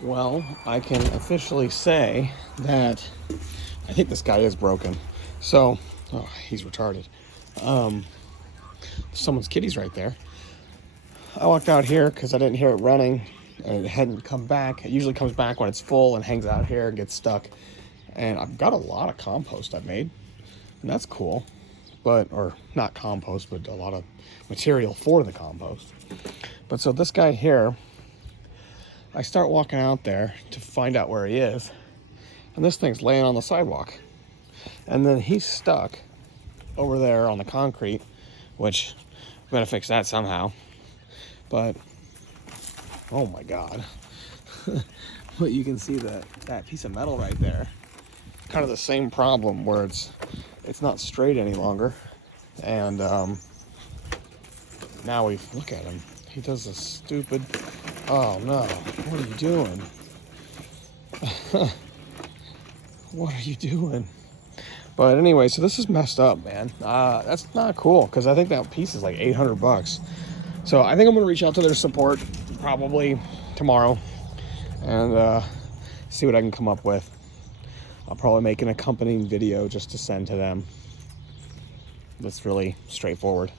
Well, I can officially say that I think this guy is broken. So, oh, he's retarded. Um, Someone's kitty's right there. I walked out here because I didn't hear it running and it hadn't come back. It usually comes back when it's full and hangs out here and gets stuck. And I've got a lot of compost I've made, and that's cool. But, or not compost, but a lot of material for the compost. But so this guy here, I start walking out there to find out where he is, and this thing's laying on the sidewalk. And then he's stuck over there on the concrete, which I'm gonna fix that somehow. But oh my god. But you can see that piece of metal right there. Kind of the same problem where it's not straight any longer. And now look at him. He does this stupid, oh no, what are you doing? What are you doing? But anyway, so this is messed up, man. That's not cool, because I think that piece is like 800 bucks. So I think I'm gonna reach out to their support probably tomorrow and see what I can come up with. I'll probably make an accompanying video just to send to them. That's really straightforward.